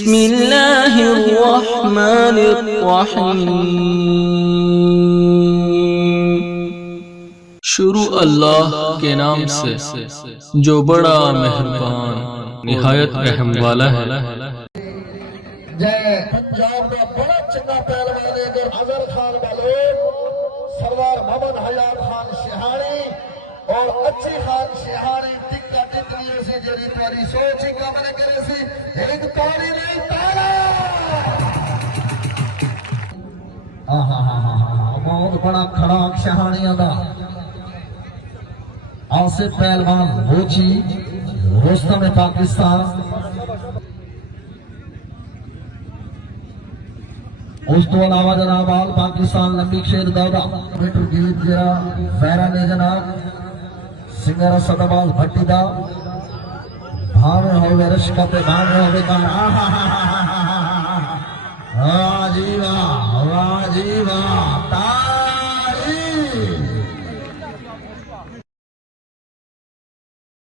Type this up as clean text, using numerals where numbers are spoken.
बिस्मिल्लाहिर्रहमानिर्रहीम। शुरू अल्लाह के नाम से जो बड़ा मेहरबान निहायत रहम वाला है। जय पंजाब का बड़ा चंगा पहलवान है अगर अजहर खान वालों सरदार मोहम्मद हयात खान शिहानी और अच्छी खान शिहानी टिक्का टिकलियों से जरी तुम्हारी सोच ही काम न करे सी एक तोड़ी नहीं ताला बहुत बड़ा खड़ाक शिहानियों का आसिफ पहलवान भोची रोस्तम पाकिस्तान उस तो अलावा जनाब आल पाकिस्तान लंबी शेर दौदा मीटर गीत जरा फैरा ने जनाब सिंगर सदबाल भट्टीदा भावे होवे रश्का पे भावे होवे का वाह जी वाह